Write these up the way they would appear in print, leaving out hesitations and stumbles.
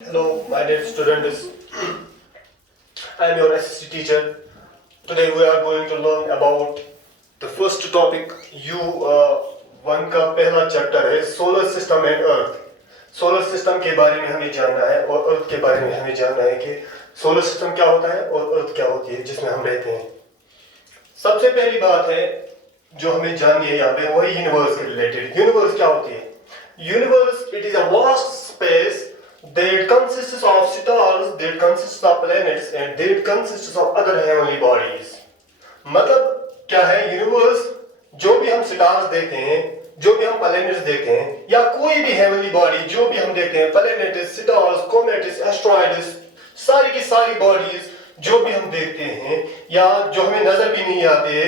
Hello, my dear students. I am your SST teacher. Today we are going to learn about the first topic. U1 का पहला chapter है solar system and earth. Solar system के बारे में हमें जानना है और अर्थ के बारे में हमें जानना है कि सोलर सिस्टम क्या होता है और अर्थ क्या होती है जिसमें हम रहते हैं. सबसे पहली बात है जो हमें जाननी है यहाँ पे वही यूनिवर्स के रिलेटेड. यूनिवर्स क्या होती है? Universe it is a vast space that consists of stars, that consists of planets and that consists of other heavenly bodies. मतलब क्या है? यूनिवर्स जो भी हम स्टार्स देखते हैं, जो भी हम प्लैनेट्स देखते हैं या कोई भी हेवनली बॉडी जो भी हम देखते हैं, प्लैनेट्स, स्टार्स, कॉमेट्स, एस्ट्रॉइड्स, सारी की सारी बॉडीज जो भी हम देखते हैं या जो हमें नजर भी नहीं आते,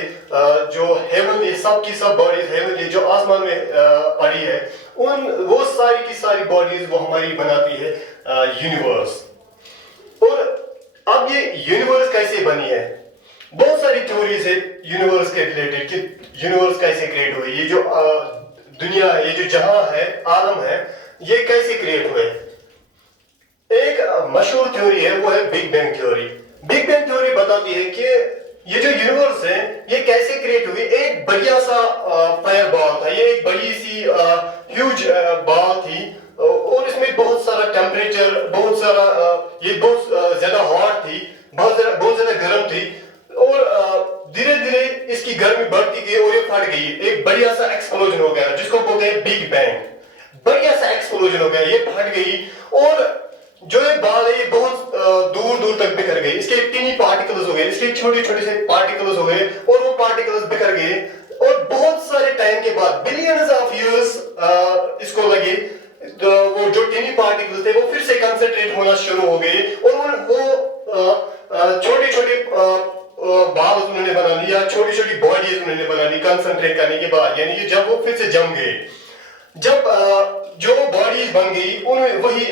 जो हेवनली सब की सब बॉडीज हेवनली जो आसमान में पड़ी है, उन वो सारी की सारी बॉडीज वो हमारी बनाती है यूनिवर्स. और अब ये यूनिवर्स कैसे बनी है? बहुत सारी थ्योरीज है यूनिवर्स के रिलेटेड कि यूनिवर्स कैसे क्रिएट हुई. ये जो दुनिया है, ये जो जहां है, आलम है, ये कैसे क्रिएट हुए? एक मशहूर थ्योरी है वो है big bang theory. Big bang theory बताती है कि ये जो यूनिवर्स है ये कैसे क्रिएट हुई. एक बढ़िया सा फायर बॉल था, ये एक बड़ी सी ह्यूज बॉल थी और इसमें बहुत सारा टेम्परेचर, बहुत सारा ये बहुत ज्यादा हॉट थी, बहुत ज्यादा गर्म थी और धीरे धीरे इसकी गर्मी बढ़ती गई और ये फट गई. एक बढ़िया सा एक्सप्लोजन हो गया जिसको बोलते हैं बिग बैंग. बढ़िया सा एक्सप्लोजन हो गया, ये फट गई और जो ये बाल है ये बहुत दूर दूर तक बिखर गए. इसके टिनी पार्टिकल्स हो गए, इसके छोटे छोटे से पार्टिकल्स हो गए और वो पार्टिकल्स बिखर गए और बहुत सारे टाइम के बाद बिलियंस ऑफ इयर्स इसको लगे तो वो जो टिनी पार्टिकल्स थे वो फिर से कंसंट्रेट होना शुरू हो गए और वो छोटे छोटे बाल उन्होंने बना लिया, छोटी छोटी बॉडीज उन्होंने बना ली कंसंट्रेट करने के बाद. यानी कि जब वो फिर से जम गए, जब जो बॉडीज बन गई उनमें वही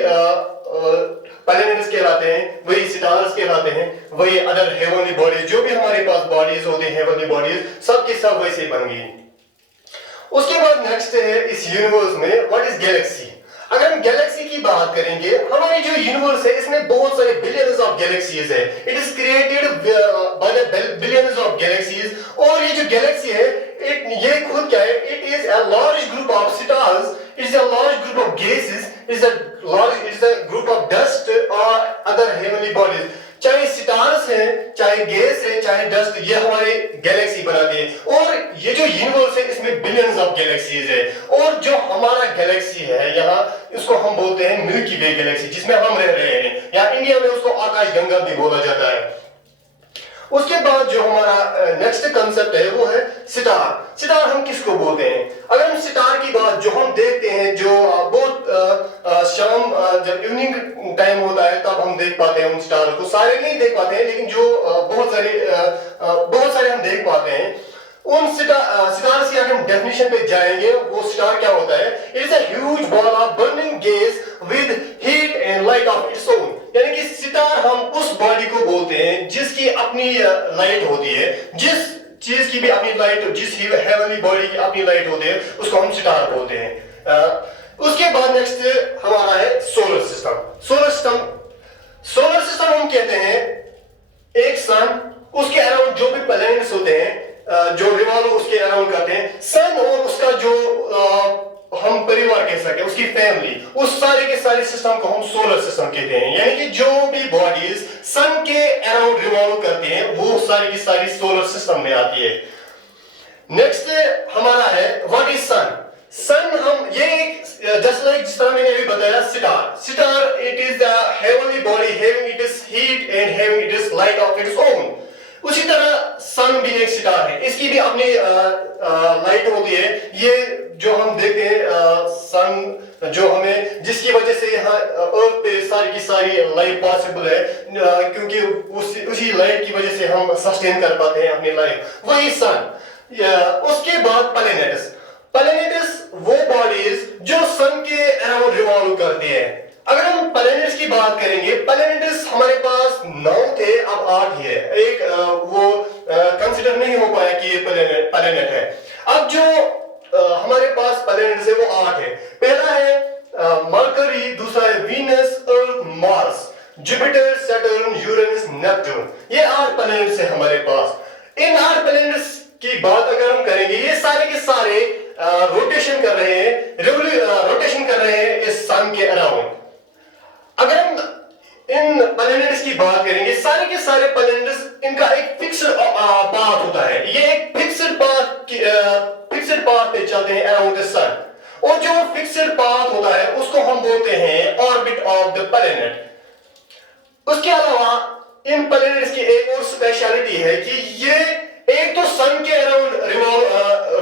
प्लैनेट्स कहलाते हैं, वही स्टार्स कहलाते हैं, वही अदर हेवनली बॉडीज जो भी हमारे पास बॉडीज होते हैं, हेवनली बॉडीज सब के सब वैसे बन गई. उसके बाद नेक्स्ट है इस यूनिवर्स में व्हाट इज गैलेक्सी. अगर हम गैलेक्सी की बात करेंगे, हमारी जो यूनिवर्स है इसमें बहुत सारे बिलियंस ऑफ गैलेक्सीज है. It is created by the billions of galaxies. और ये जो गैलेक्सी है ये खुद क्या है? It is a large group of stars, it is a large group of gases, it is a group of dust और अदर हेवनली बॉडीज. चाहे स्टार्स हैं, चाहे गैस है, चाहे डस्ट, ये हमारे गैलेक्सी बनाते हैं. और ये जो यूनिवर्स है इसमें बिलियंस ऑफ गैलेक्सीज है. और जो हमारा गैलेक्सी है यहाँ, इसको हम बोलते हैं मिल्की वे गैलेक्सी जिसमें हम रह रहे हैं, या इंडिया में उसको आकाश गंगा भी बोला जाता है. उसके बाद जो हमारा नेक्स्ट कंसेप्ट है वो है स्टार. स्टार हम किसको बोलते हैं? अगर हम स्टार की बात जो हम देखते हैं, जो बहुत शाम जब इवनिंग टाइम होता है तब हम देख पाते हैं उन स्टार को. सारे नहीं देख पाते हैं लेकिन जो बहुत सारे हम देख पाते हैं. उन स्टार की अगर हम डेफिनेशन पे जाएंगे, वो स्टार क्या होता है? It is a huge ball of burning gas with heat and light of its own. यानी कि स्टार हम उस बॉडी को बोलते हैं जिसकी अपनी लाइट होती है, जिस चीज की भी अपनी लाइट, जिस हेवनली बॉडी की अपनी लाइट होती है उसको हम स्टार बोलते हैं. उसके बाद नेक्स्ट हमारा है सोलर सिस्टम. सोलर सिस्टम हम कहते हैं एक सन, उसके अराउंड जो भी प्लैनेट्स होते हैं जो रिवॉल्व उसके अराउंड करते हैं, सन और उसका जो हम परिवार कह सकते हैं, उसकी फैमिली, उस सारे के सारे सिस्टम को हम सोलर सिस्टम कहते हैं. यानी कि जो भी बॉडीज सन के अराउंड रिवॉल्व करती हैं वो सारी की सारी सोलर सिस्टम में आती है. नेक्स्ट हमारा है व्हाट इज सन. सन हम ये एक जस्ट लाइक जिस तरह मैंने अभी बताया star it is the heavenly body having it is heat and having it is light of its own. उसी तरह सन भी एक स्टार है, इसकी भी अपनी लाइट होती है. ये जो हम देखते हैं सन जो हमें, जिसकी वजह से यहाँ अर्थ पे सारी की सारी लाइफ पॉसिबल है, क्योंकि उसी लाइट की वजह से हम सस्टेन कर पाते हैं अपनी लाइफ, वही सन. उसके बाद प्लैनेट्स वो बॉडीज जो सन के अराउंड रिवॉल्व करती है. अगर हम प्लैनेट्स की बात करेंगे, प्लैनेट्स हमारे पास 9 थे, अब 8 ही है. एक वो कंसिडर नहीं हो पाया कि ये प्लैनेट है. अब जो हमारे पास प्लैनेट्स है वो 8 है. पहला है मरकरी, दूसरा है Venus, Earth, Mars, Jupiter, Saturn, Uranus, Neptune, ये 8 प्लैनेट्स है हमारे पास। इन 8 प्लैनेट्स की बात अगर हम करेंगे, ये सारे के सारे रोटेशन कर रहे हैं, रोटेशन कर रहे हैं इस सन के अराउंड। अगर हम इन प्लैनेट्स की बात करेंगे, सारे के सारे प्लैनेट्स, इनका एक फिक्स्ड पाथ होता है, ये एक फिक्स्ड पाथ पे चलते हैं अराउंड द सन, और जो फिक्स्ड पाथ होता है उसको हम बोलते हैं ऑर्बिट ऑफ द प्लैनेट। उसके अलावा इन प्लैनेट्स की एक और स्पेशलिटी है कि ये एक तो सन के अराउंड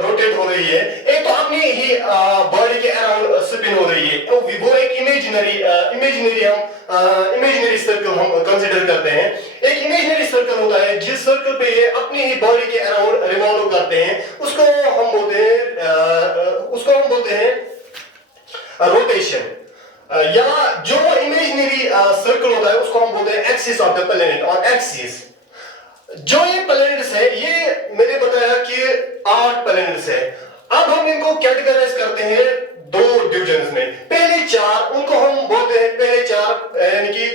रोटेट हो रही है, एक तो अपनी ही बॉडी के अराउंड स्पिन हो रही है। वो एक इमेजिनरी सर्कल हम कंसीडर करते हैं। एक इमेजिनरी सर्कल होता है जिस सर्कल पे ये अपनी ही बॉडी के अराउंड रिवॉल्व करते हैं, उसको हम बोलते हैं रोटेशन। या जो इमेजिनरी सर्कल होता है उसको हम बोलते हैं एक्सिस ऑफ द प्लैनेट और एक्सिस। जो ये प्लैनेट्स है, ये मैंने बताया कि 8 प्लैनेट्स है। अब हम इनको कैटेगराइज करते हैं 2 डिविजन्स में। पहले 4 उनको हम बोलते हैं, पहले 4 यानी कि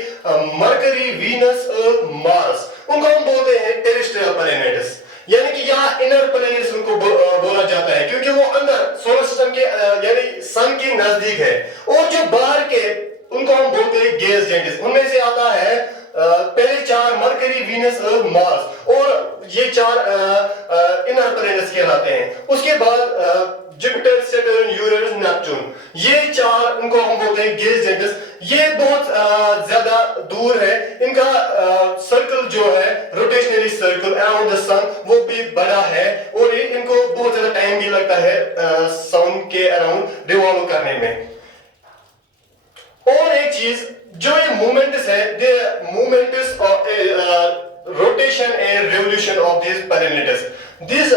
मरकरी, वीनस, अर्थ, मार्स, उनको हम बोलते हैं टेरेस्ट्रियल प्लैनेट्स, यानी कि यहाँ इनर प्लैनेट्स उनको बोला जाता है, क्योंकि वो अंदर सोलर सिस्टम के यानी सन के नजदीक है। और जो बाहर के, उनको हम बोलते हैं गैस जेंटिस। उनमें से आता है पहले 4 मरकरी, वीनस, अर्थ, मार्स, और ये 4 इनर प्लैनेट्स कहलाते हैं। उसके बाद जुपिटर, सैटर्न, यूरेनस, नेपच्यून, ये 4 उनको हम बोलते हैं गैस जेंटिस। ये बहुत ज्यादा दूर है, इनका सर्कल जो है रोटेशनरी सर्कल अराउंड द सन वो भी बड़ा है, और इनको बहुत ज्यादा टाइम भी लगता है सन के अराउंड रिवॉल्व करने में। और एक चीज, जो ये मूवमेंट्स है, the movements of rotation and revolution of this planets, this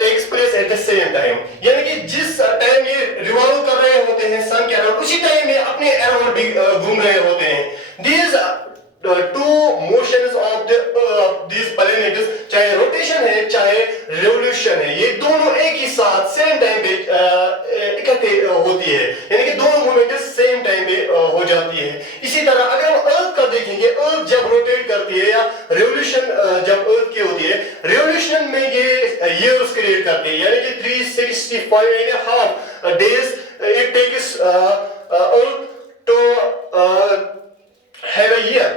takes place at the same time, यानी कि जिस टाइम ये रिवॉल्व कर रहे होते हैं सन के अराउंड, उसी टाइम में अपने अराउंड भी घूम रहे होते हैं। This 2 motions of this planets, चाहे रोटेशन है चाहे रिवोल्यूशन है, ये दोनों एक ही साथ सेम टाइम पे इकट्ठे होती है, यानी कि दोनों मूवमेंट्स सेम टाइम पे हो जाती है। इसी तरह अगर हम अर्थ का देखेंगे, अर्थ जब रोटेट करती है या रिवोल्यूशन जब अर्थ की होती है, रिवोल्यूशन में ये ईयर्स क्रिएट करती है, यानी कि 365.5 days it takes earth to have a year.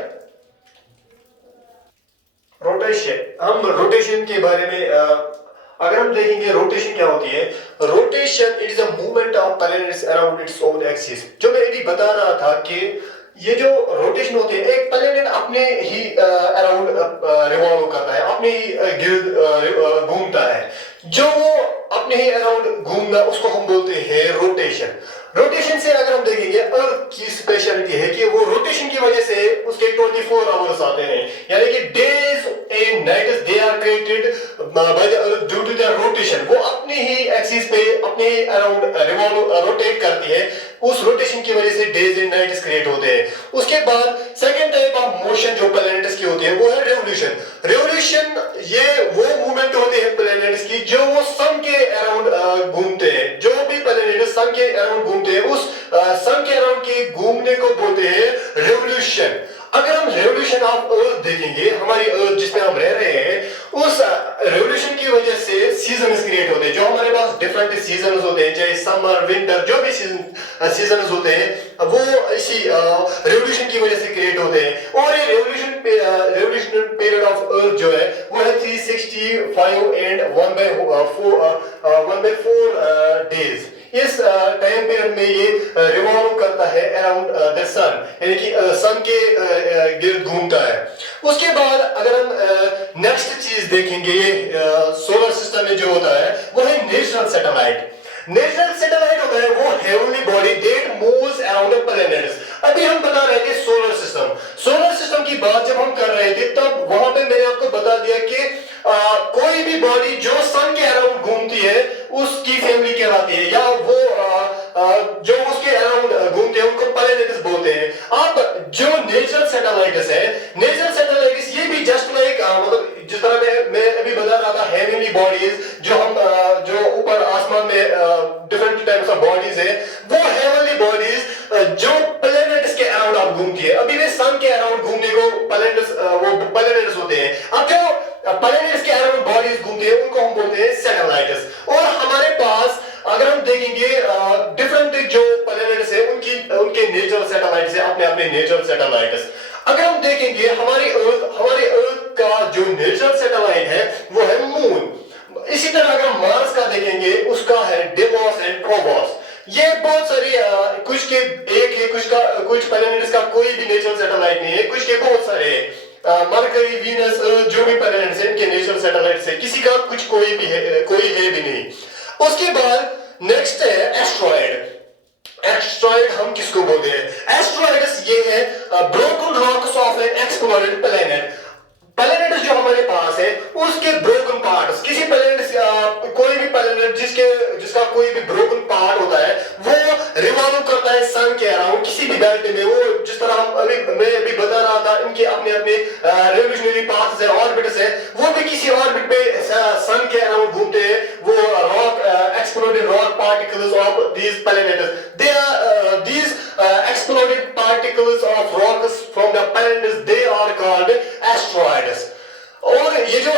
Rotation, हम रोटेशन के बारे में अगर हम देखेंगे, रोटेशन क्या होती है? Rotation it is a movement of planets around its own axis. जो मैं अभी बता रहा था कि ये जो रोटेशन होती है, एक प्लैनेट अपने ही अराउंड रिवॉल्व करता है, अपने ही गिर्द घूमता है। जो वो अपने ही अराउंड घूमना, उसको हम बोलते हैं रोटेशन। रोटेशन से अगर हम देखेंगे, अर्थ की स्पेशलिटी है कि वो रोटेशन की वजह से उसके 24 आवर्स आते हैं, यानी कि days and nights they are created by the earth due to the rotation. वो अपने ही एक्सिस पे अपने ही अराउंड रिवॉल्व रोटेट करती है, उस रोटेशन की वजह से डेज एंड नाइट्स क्रिएट होते हैं। उसके बाद सेकंड टाइप ऑफ मोशन जो प्लैनेट्स की होती है वो है रिवोल्यूशन। रिवोल्यूशन ये वो मूवमेंट होते हैं प्लैनेट्स की जो वो सन के अराउंड घूमते हैं। जो भी प्लैनेट सन के अराउंड घूमते हैं, उस सन के अराउंड के घूमने को बोलते हैं रिवोल्यूशन। अगर हम रेवोल्यूशन ऑफ अर्थ देखेंगे, हमारी अर्थ जिसमें हम रह रहे हैं, उस रेवोल्यूशन की वजह से सीजन्स क्रिएट होते हैं। जो हमारे पास डिफरेंट सीजन्स होते हैं, चाहे समर, विंटर, जो भी सीजन्स होते हैं, वो इसी रेवोल्यूशन की वजह से क्रिएट होते हैं। और ये रेवोल्यूशन पीरियड ऑफ अर्थ जो है वो है 365 एंड 1/4 डेज। इस टाइम पीरियड में ये रिवॉल्व करता है अराउंड द सन, यानी कि सन के गिर्द घूमता है। उसके बाद अगर हम नेक्स्ट चीज देखेंगे, ये सोलर सिस्टम में जो होता है वो है नेचुरल सैटेलाइट। नेचुरल सैटेलाइट होता है वो heavenly body that moves around the planets. अभी हम बता रहे थे सोलर सिस्टम। सोलर सिस्टम की बात जब हम कर रहे थे, तब वहां पे मैंने आपको बता दिया कि कोई भी बॉडी जो सन के अराउंड घूमती है उसकी फैमिली कहलाती है, या वो जो उसके अराउंड घूमते हैं उनको प्लैनेट्स बोलते हैं। अब जो नेचुरल सैटेलाइट्स है, नेचुरल सैटेलाइट्स ये भी जस्ट लाइक मतलब जिस तरह मैं अभी बता रहा था हेवनली बॉडीज जो हम जो ऊपर आसमान में डिफरेंट टाइप्स ऑफ बॉडीज है, वो हेवनली बॉडीज जो प्लैनेट्स के अराउंड आप घूमती है, अभी भी सन के अराउंड घूमने को प्लैनेट्स होते हैं। अब जो प्लैनेट्स के अराउंड बॉडीज घूमती है उनको हम बोलते हैं सैटेलाइट्स। और हमारे पास अगर हम देखेंगे डिफरेंट जो प्लैनेट्स है उनके नेचुरल सैटेलाइट्स है, अपने अपने नेचुरल सैटेलाइट्स। अगर हम देखेंगे हमारी अर्थ का जो नेचुरल सैटेलाइट है वो है मून। इसी तरह अगर मार्स का देखेंगे उसका है डेमोस एंड प्रोबोस। ये बहुत सारी कुछ के एक है, कुछ प्लैनेट्स का कोई भी नेचुरल सैटेलाइट नहीं है, कुछ के बहुत सारे हैं। मरकरी, वीनस, जो भी प्लैनेट्स हैं इनके नेचुरल सैटेलाइट्स है, किसी का कुछ कोई है भी नहीं। उसके बाद नेक्स्ट है एस्ट्रॉयड। एस्ट्रॉयड हम किसको बोलते हैं? एस्ट्रॉयड्स ये है broken rocks of an explored planet. Planet जो हमारे पास है उसके ब्रोकन पार्ट्स, किसी प्लैनेट कोई भी प्लैनेट जिसका कोई भी ब्रोकन पार्ट होता है वो रिवॉल्व करता है सन के अराउंड किसी भी बेल्ट में। वो जिस तरह मैं अभी बता रहा था, इनके अपने अपने रेवोल्यूशनरी पाथ्स है, ऑर्बिट्स है, वो भी किसी ऑर्बिट पे सन के अराउंड घूमते हैं। वो exploded rock particles of these planets, they are these exploded particles of rocks from the planets, they are called asteroids। और ये जो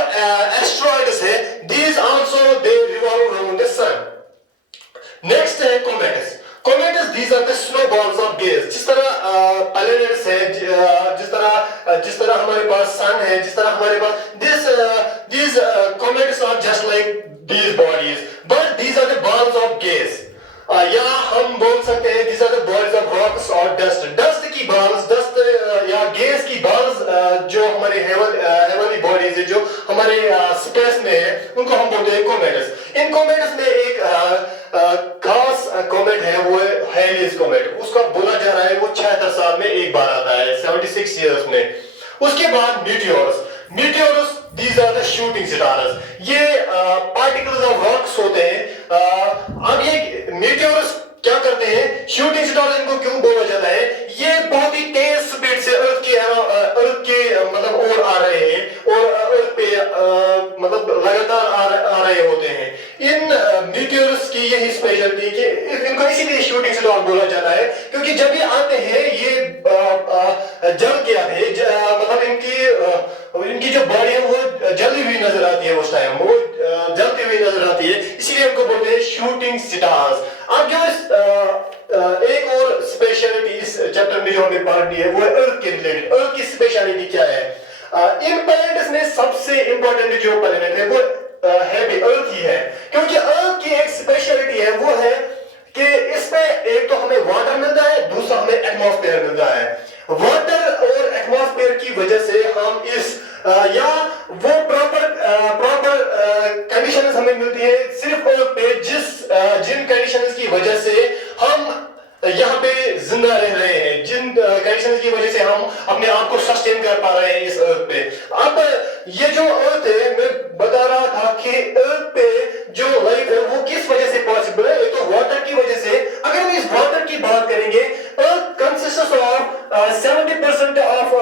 asteroids है these also they revolve around the sun। Next है comets। comets these are the snowballs of gas। जिस तरह planets है, जिस तरह हमारे पास sun है, जिस तरह हमारे पास these comets are just like these bodies, but these are the balls of gas। या हम बोल सकते हैं these are the bodies of rocks or dust। dust की balls, या गैस की balls जो हमारे heavenly bodies है, जो हमारे स्पेस में है, उनको हम बोलते हैं comets। इन comets में एक खास कॉमेट है, वो है हेलियस कॉमेट। उसका बोला जा रहा है वो 76 साल में एक बार आता है, 76 इयर्स में। उसके बाद मीटियोरस these are the shooting stars। ये पार्टिकल्स ऑफ रॉक्स होते हैं। अब ये मीटियोरस क्या करते हैं? शूटिंग स्टार्स इनको क्यों बोला जाता है? ये बहुत ही तेज स्पीड से अर्थ के मतलब ओर आ रहे हैं और अर्थ पे मतलब लगातार आ रहे होते हैं। इन मीटियोरस की यही स्पेशलिटी कि इनको इसीलिए शूटिंग स्टार बोला जाता है क्योंकि जब ये आते हैं ये जल के आते हैं, मतलब इनकी जो बॉडी है वो जलती हुई नजर आती है, उस टाइम वो जलती हुई नजर आती है, इसीलिए उनको बोलते हैं शूटिंग स्टार्स। अब जो एक और स्पेशलिटी इस चैप्टर में जो हमने पढ़ ली है वो है अर्थ के रिलेटेड। अर्थ की स्पेशलिटी क्या है? इन प्लैनेट्स में सबसे इंपॉर्टेंट जो प्लैनेट है वो है भी अर्थ ही है, क्योंकि अर्थ की एक स्पेशलिटी है वो है कि इसमें एक तो हमें वाटर मिलता है, दूसरा हमें एटमॉस्फेयर मिलता है। वाटर और एटमॉस्फेयर की वजह से हम या वो प्रॉपर कंडीशंस हमें मिलती है सिर्फ अर्थ पे, जिन कंडीशंस की वजह से हम यहाँ पे जिंदा रह रहे हैं, जिन कंडीशंस की वजह से हम अपने आप को सस्टेन कर पा रहे हैं इस अर्थ पे। अब ये जो अर्थ है, मैं बता रहा था कि अर्थ पे जो लाइफ है वो किस वजह से पॉसिबल है? तो वाटर की वजह से। अगर हम इस वाटर की बात करेंगे, अर्थ कंसिस्ट्स ऑफ 70% ऑफ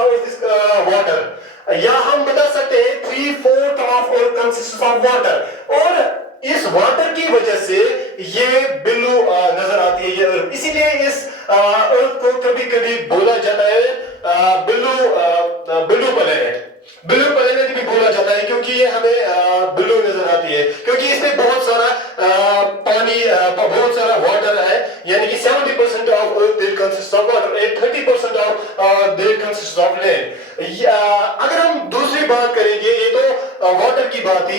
वाटर, या हम बता सकते हैं 3/4 of earth consists of water. और इस वाटर की वजह से ये ब्लू नजर आती है ये अर्थ, इसीलिए इस अर्थ को कभी कभी बोला जाता है ब्लू प्लैनेट भी बोला जाता है, क्योंकि ये हमें ब्लू नजर आती है, क्योंकि इसमें बहुत सारा पानी, बहुत सारा वाटर है, यानी कि 70% of earth consist of water and 30% of their consist of land. अगर हम दूसरी बात करेंगे, ये तो वाटर की बात थी।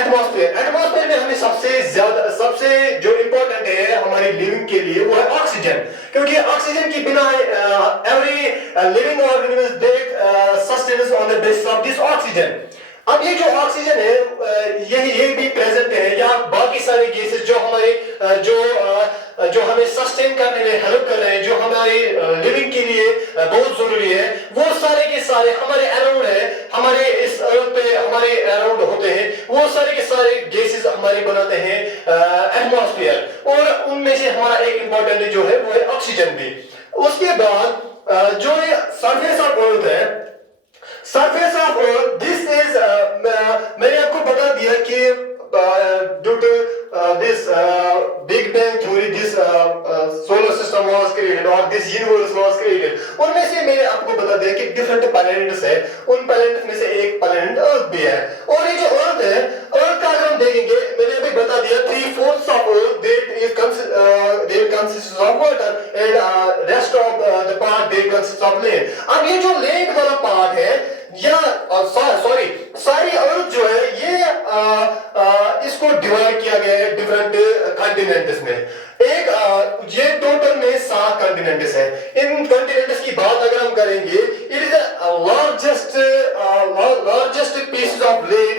एटमॉस्फेयर में हमें सबसे जो इंपॉर्टेंट है हमारी लिविंग के लिए वो है ऑक्सीजन, क्योंकि ऑक्सीजन के बिना every living organism they sustains on the basis of this oxygen. अब ये जो ऑक्सीजन है ये भी प्रेजेंट है, या बाकी सारे गैसेस जो हमारे जो हमें सस्टेन करने में हेल्प कर रहे हैं, जो हमारी लिविंग के लिए बहुत जरूरी है, वो सारे के सारे हमारे अराउंड है, हमारे इस अर्थ पे हमारे अराउंड होते हैं। वो सारे के सारे गैसेस हमारे बनाते हैं एटमॉस्फेयर, और उनमें से हमारा एक इंपॉर्टेंट जो है वो है ऑक्सीजन भी। उसके बाद जो ये सरफेस ऑफ अर्थ है, surface of earth this is मैंने आपको बता दिया कि due to this big bang theory, this solar system system was created or this universe was created, उनमें से मैंने आपको बता दिया कि different planets है, उन planets में से एक planet Earth भी है, और ये जो Earth है, Earth का अगर हम देखेंगे, मैंने अभी बता दिया 3/4 of Earth that consists of water and rest of the part that consists of land. अब ये जो land वाला part है, या सॉरी सारी अर्थ जो है ये इसको डिवाइड किया गया है डिफरेंट कॉन्टिनेंट्स में। एक ये टोटल में 7 कॉन्टिनेंट्स है। इन कॉन्टिनेंट्स की बात अगर हम करेंगे, it is largest pieces of land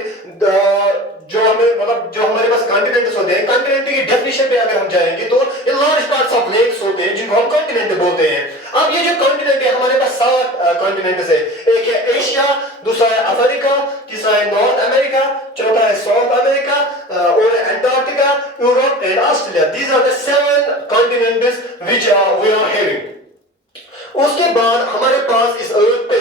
जो हमें मतलब जो हमारे पास कॉन्टिनेंट्स होते हैं, कॉन्टिनेंट की डेफिनेशन पे अगर हम जाएंगे तो ये लार्ज पार्ट्स ऑफ लैंड्स होते हैं जिनको हम कॉन्टिनेंट बोलते हैं। अब ये जो कॉन्टिनेंट है, हमारे पास 7 कॉन्टिनेंट्स है। एक है एशिया, दूसरा है अफ्रीका, तीसरा है नॉर्थ अमेरिका, चौथा है साउथ अमेरिका और Antarctica, Europe and Australia. These are the 7 continents which we are having. उसके बाद हमारे पास इस अर्थ पे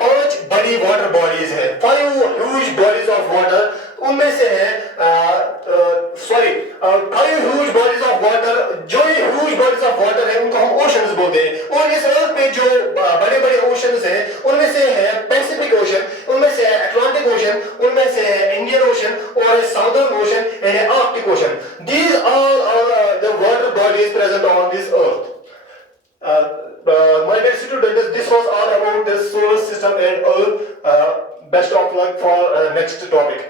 5 बड़ी वाटर बॉडीज है, 5 ह्यूज बॉडीज ऑफ वाटर। उनमें से है 5 ह्यूज बॉडीज ऑफ वाटर। जो ये ह्यूज बॉडीज ऑफ वाटर है उनको हम ओशंस बोलते हैं। और इस अर्थ पे जो बड़े बड़े ओशंस हैं, उनमें से है पैसिफिक ओशन, उनमें से है अटलांटिक ओशन, उनमें से है इंडियन ओशन और southern ocean and Arctic ocean. These are the water bodies present on this earth. My dear students, this was all about the solar system and Earth. Best of luck for next topic.